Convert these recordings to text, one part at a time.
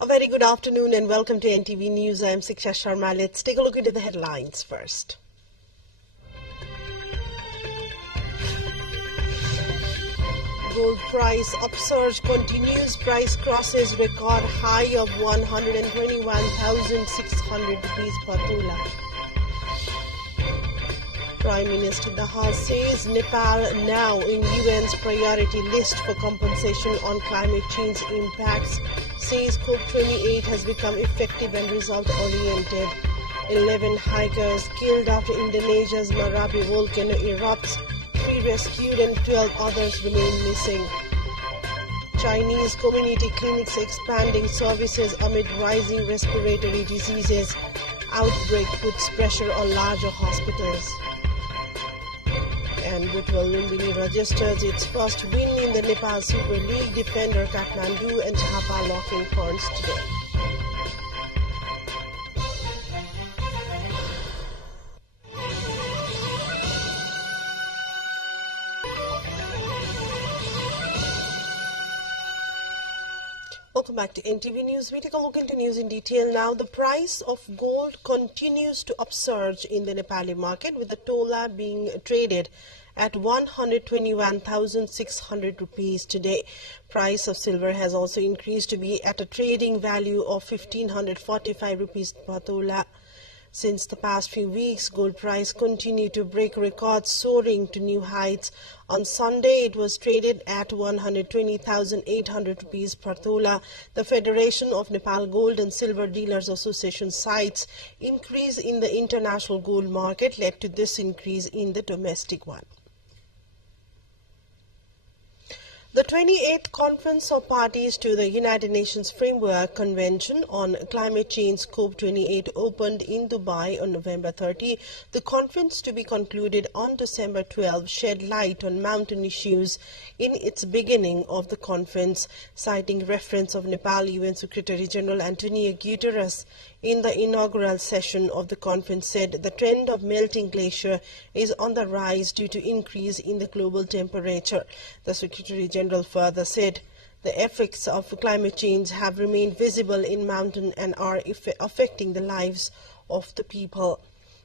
A very good afternoon and welcome to NTV News. I am Siksha Sharma. Let's take a look into the headlines first. Gold price upsurge continues. Price crosses record high of 121,600 rupees per tola. Prime Minister Nepal says Nepal now in UN's priority list for compensation on climate change impacts. Says COP28 has become effective and result-oriented. 11 hikers killed after Indonesia's Merapi volcano erupts. 3 rescued and 12 others remain missing. Chinese community clinics expanding services amid rising respiratory diseases. Outbreak puts pressure on larger hospitals. And Butwal Lumbini registers its first win in the Nepal Super League. Defender Kathmandu and Jhapa locking horns today. Welcome back to NTV News. We take a look into news in detail now. The price of gold continues to upsurge in the Nepali market, with the tola being traded at 121,600 rupees today. Price of silver has also increased to be at a trading value of 1,545 rupees per tola. Since the past few weeks, gold price continued to break records, soaring to new heights. On Sunday, it was traded at 120,800 rupees per tola. The Federation of Nepal Gold and Silver Dealers Association cites increase in the international gold market led to this increase in the domestic one. The 28th Conference of Parties to the United Nations Framework Convention on Climate Change COP28 opened in Dubai on November 30. The conference, to be concluded on December 12, shed light on mountain issues in its beginning of the conference, citing reference of Nepal UN Secretary General Antonio Guterres in the inaugural session of the conference said the trend of melting glacier is on the rise due to increase in the global temperature. The Secretary General further said the effects of climate change have remained visible in mountain and are affecting the lives of the people.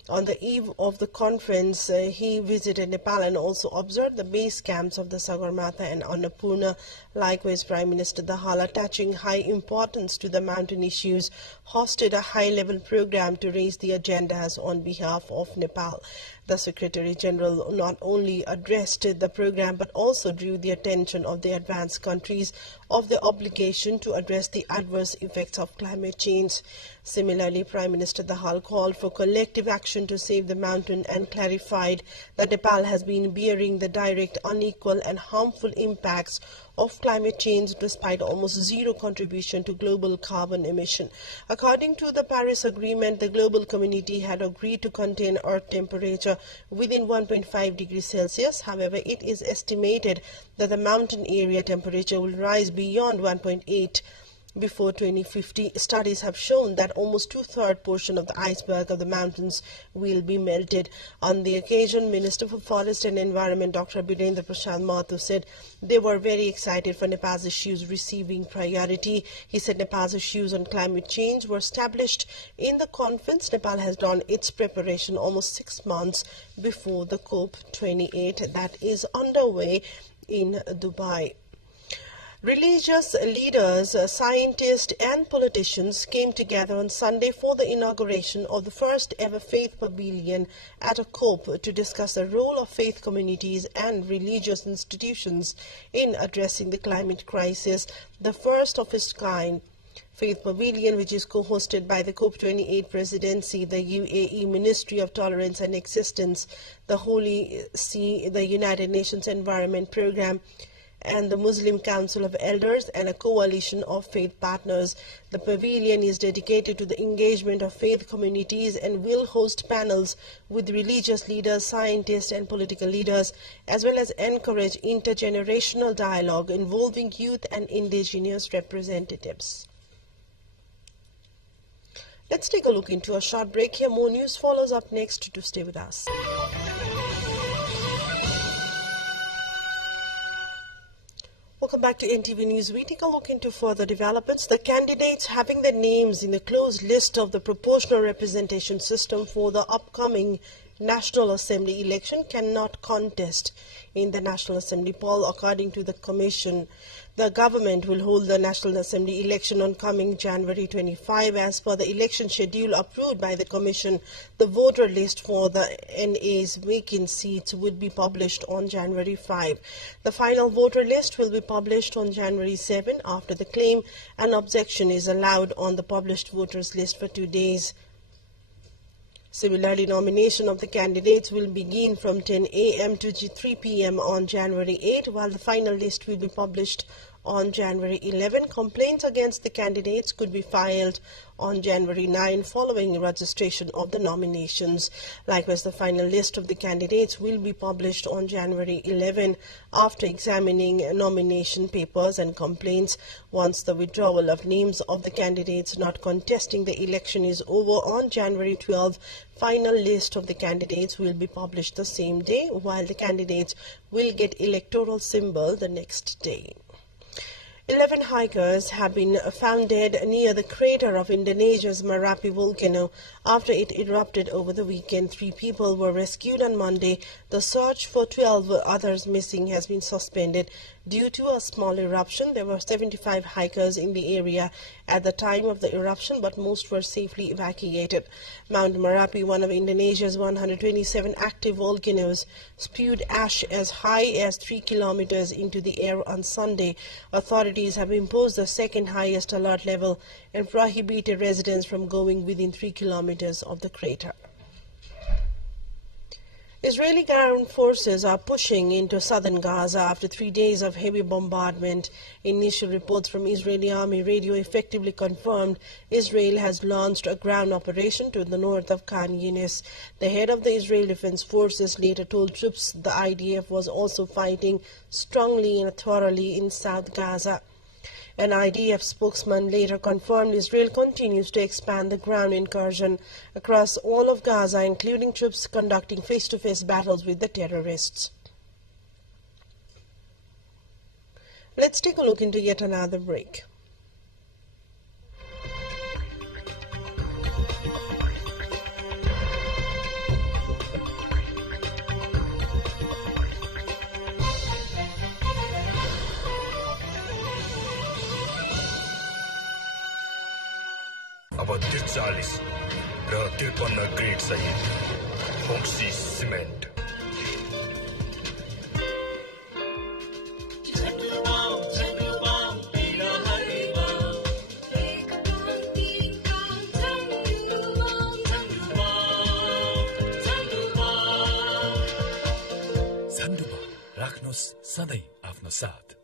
On the eve of the conference, he visited Nepal and also observed the base camps of the Sagarmatha and Annapurna. Likewise, Prime Minister Dahala, attaching high importance to the mountain issues, hosted a high-level program to raise the agendas on behalf of Nepal. The Secretary General not only addressed the program but also drew the attention of the advanced countries of the obligation to address the adverse effects of climate change. Similarly, Prime Minister Dahal called for collective action to save the mountain and clarified that Nepal has been bearing the direct, unequal and harmful impacts of climate change despite almost zero contribution to global carbon emission. According to the Paris Agreement, the global community had agreed to contain Earth temperature within 1.5 degrees Celsius. However, it is estimated that the mountain area temperature will rise beyond 1.8 before 2050. Studies have shown that almost two-thirds portion of the iceberg of the mountains will be melted. On the occasion, Minister for Forest and Environment Dr. Birendra Prasad Mahato said they were very excited for Nepal's issues receiving priority. He said Nepal's issues on climate change were established in the conference. Nepal has done its preparation almost 6 months before the COP28 that is underway in Dubai. Religious leaders, scientists and politicians came together on Sunday for the inauguration of the first ever faith pavilion at a COP to discuss the role of faith communities and religious institutions in addressing the climate crisis. The first of its kind Faith Pavilion, which is co-hosted by the COP28 presidency, the UAE Ministry of Tolerance and Existence, the Holy See, the United Nations Environment Programme, and the Muslim Council of Elders and a coalition of faith partners. The pavilion is dedicated to the engagement of faith communities and will host panels with religious leaders, scientists and political leaders, as well as encourage intergenerational dialogue involving youth and indigenous representatives. Let's take a look into a short break here. More news follows up next. To stay with us. Welcome back to NTV News. We take a look into further developments. The candidates having their names in the closed list of the proportional representation system for the upcoming National Assembly election cannot contest in the National Assembly poll, according to the Commission. The government will hold the National Assembly election on coming January 25. As per the election schedule approved by the Commission, the voter list for the NA's vacant seats would be published on January 5. The final voter list will be published on January 7 after the claim and objection is allowed on the published voters list for 2 days. Similarly, nomination of the candidates will begin from 10 a.m. to 3 p.m. on January 8, while the final list will be published on January 11. Complaints against the candidates could be filed on January 9 following registration of the nominations. Likewise, the final list of the candidates will be published on January 11 after examining nomination papers and complaints. Once the withdrawal of names of the candidates not contesting the election is over on January 12, final list of the candidates will be published the same day, while the candidates will get electoral symbol the next day. 11 hikers have been found dead near the crater of Indonesia's Merapi volcano after it erupted over the weekend. 3 people were rescued on Monday. The search for 12 others missing has been suspended due to a small eruption. There were 75 hikers in the area at the time of the eruption, but most were safely evacuated. Mount Merapi, one of Indonesia's 127 active volcanoes, spewed ash as high as 3 kilometers into the air on Sunday. Authorities have imposed the second highest alert level and prohibited residents from going within 3 kilometers of the crater. Israeli ground forces are pushing into southern Gaza after 3 days of heavy bombardment. Initial reports from Israeli Army radio effectively confirmed Israel has launched a ground operation to the north of Khan Yunis. The head of the Israel Defense Forces later told troops the IDF was also fighting strongly and thoroughly in South Gaza. An IDF spokesman later confirmed Israel continues to expand the ground incursion across all of Gaza, including troops conducting face-to-face battles with the terrorists. Let's take a look into yet another break. अब 43 र 53 grade सहित Foxy cement सन्दुमा राख्नुस् सधैँ आफ्नो साथ।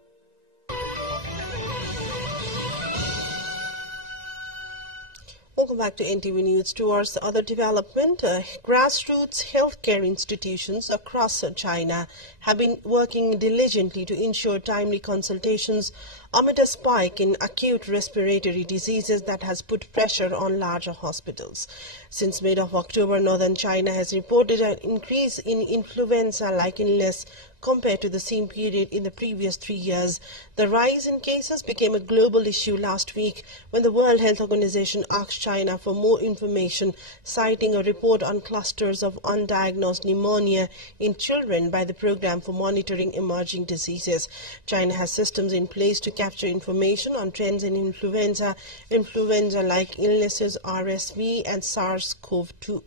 Welcome back to NTV News. Towards other development, grassroots healthcare institutions across China have been working diligently to ensure timely consultations amid a spike in acute respiratory diseases that has put pressure on larger hospitals. Since mid of October, northern China has reported an increase in influenza-like illness compared to the same period in the previous 3 years. The rise in cases became a global issue last week when the World Health Organization asked China for more information, citing a report on clusters of undiagnosed pneumonia in children by the Program for Monitoring Emerging Diseases. China has systems in place to capture information on trends in influenza, influenza-like illnesses, RSV, and SARS-CoV-2.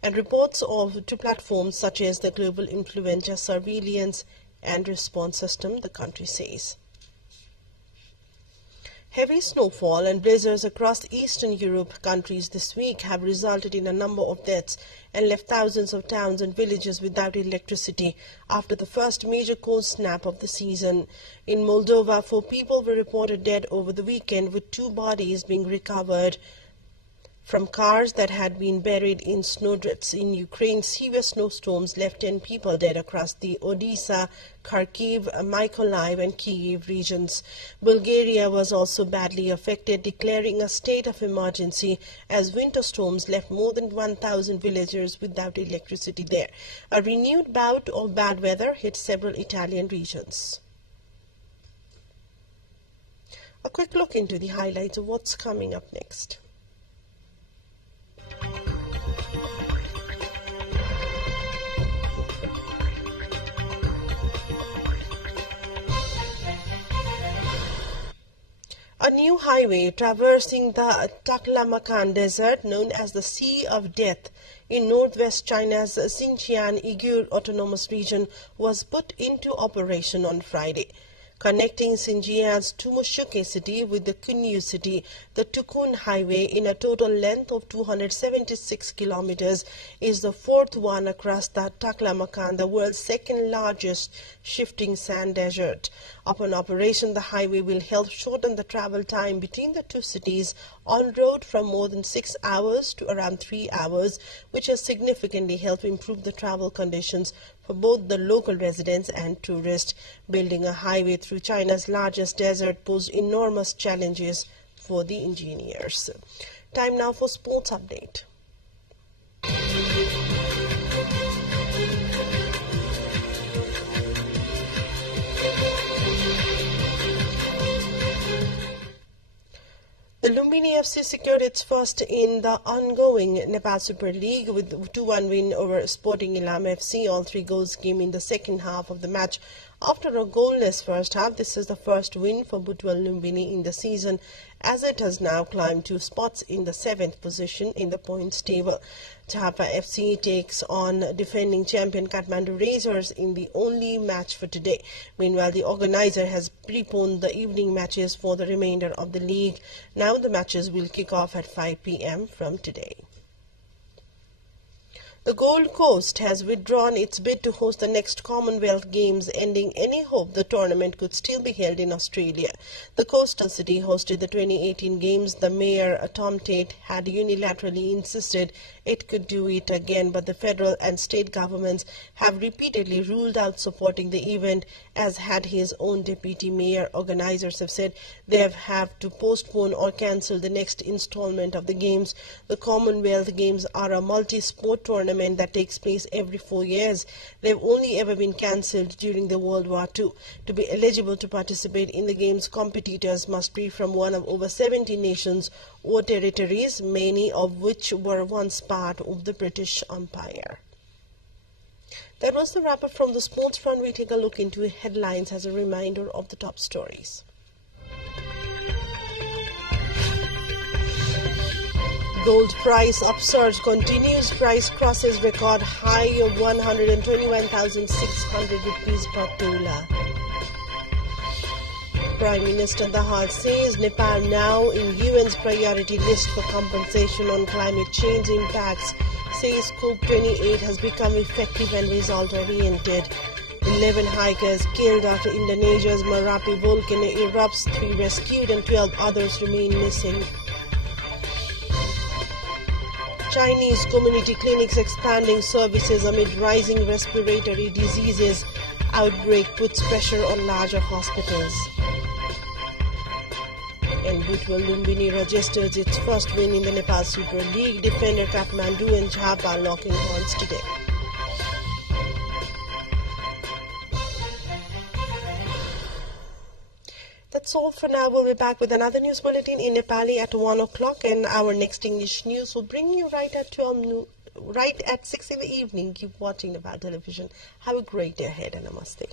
And reports to platforms such as the Global Influenza Surveillance and Response System, the country says. Heavy snowfall and blizzards across Eastern Europe countries this week have resulted in a number of deaths and left thousands of towns and villages without electricity after the first major cold snap of the season. In Moldova, 4 people were reported dead over the weekend, with 2 bodies being recovered from cars that had been buried in snowdrifts. In Ukraine, severe snowstorms left 10 people dead across the Odessa, Kharkiv, Mykolaiv and Kyiv regions. Bulgaria was also badly affected, declaring a state of emergency as winter storms left more than 1,000 villagers without electricity there. A renewed bout of bad weather hit several Italian regions. A quick look into the highlights of what's coming up next. A new highway traversing the Taklamakan Desert, known as the Sea of Death, in northwest China's Xinjiang Uyghur Autonomous Region, was put into operation on Friday. Connecting Xinjiang's Tumushuke city with the Kunyu city, the Tukun Highway, in a total length of 276 kilometers, is the fourth one across the Taklamakan, the world's second largest shifting sand desert. Upon operation, the highway will help shorten the travel time between the two cities on road from more than 6 hours to around 3 hours, which has significantly helped improve the travel conditions for both the local residents and tourists. Building a highway through China's largest desert posed enormous challenges for the engineers. Time now for sports update. The Lumbini FC secured its first in the ongoing Nepal Super League with 2-1 win over Sporting Ilam FC. All three goals came in the second half of the match. After a goalless first half, this is the first win for Butwal Lumbini in the season, as it has now climbed 2 spots in the 7th position in the points table. Chhapa FC takes on defending champion Kathmandu Racers in the only match for today. Meanwhile, the organizer has preponed the evening matches for the remainder of the league. Now the matches will kick off at 5 p.m. from today. The Gold Coast has withdrawn its bid to host the next Commonwealth Games, ending any hope the tournament could still be held in Australia. The coastal city hosted the 2018 Games. The mayor, Tom Tate, had unilaterally insisted it could do it again, but the federal and state governments have repeatedly ruled out supporting the event, as had his own deputy mayor. Organizers have said they have to postpone or cancel the next installment of the Games. The Commonwealth Games are a multi-sport tournament that takes place every 4 years. They've only ever been cancelled during the World War II. To be eligible to participate in the Games, competitors must be from one of over 70 nations or territories, many of which were once part of the British Empire. That was the wrap-up from the sports front. We take a look into headlines as a reminder of the top stories. Gold price upsurge continues. Price crosses record high of 121,600 rupees per tola. Prime Minister Dahal says Nepal now in UN's priority list for compensation on climate change impacts. Says COP28 has become effective and result-oriented. 11 hikers killed after Indonesia's Merapi volcano erupts. 3 rescued and 12 others remain missing. Chinese community clinics expanding services amid rising respiratory diseases. Outbreak puts pressure on larger hospitals. And Butwal Lumbini registers its first win in the Nepal Super League. Defender Kathmandu and Chhapa locking horns today. That's all for now. We'll be back with another news bulletin in Nepali at 1 o'clock, and our next English news will bring you right at 6 in the evening. Keep watching Nepal television. Have a great day ahead, and namaste.